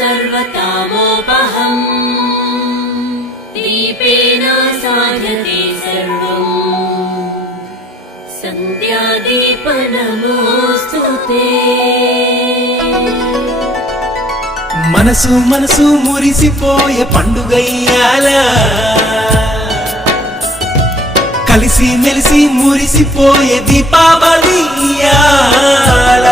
सर्वतामोपहम् दीपेन साध्यते सर्वम् संध्यादीपनमोऽस्तुते। మనసు మనసు మురిసిపోయే పండుగయ్యాల కలిసి మెలిసి మురిసిపోయే దీపావళి ఇయ్యాల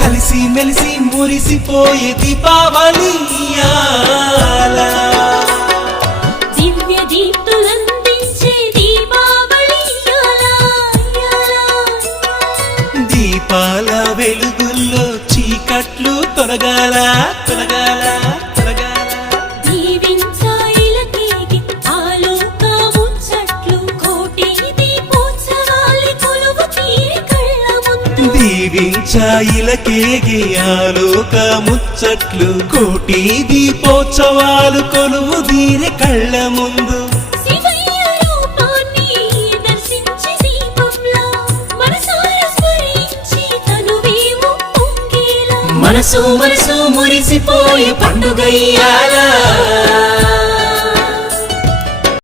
కలిసి మెలిసి మురిసిపోయే దీపావళి ఇయ్యాల దివ్య దీప్తులందించే దీపావళి ఇయ్యాల దీపాల వెలుగుల్లో చీకట్లు తొలగాల తొలగాల తొలగాల దీవించాయిలకేగి ఆలోక ముచ్చట్లు కోటి దీపోత్సవాలు కొలువు తీరి కళ్ళ ముందు దీవించాయిలకేగి ఆలోక ముచ్చట్లు కోటి దీపోత్సవాలు కొలువు దీని కళ్ళ ముందు శివయ్య రూపాన్ని దర్శించి దీపంలా మనసార స్మరించి తనువేమో పొంగేలా మనసు మనసు మురిసిపోయే పండుగయ్యాల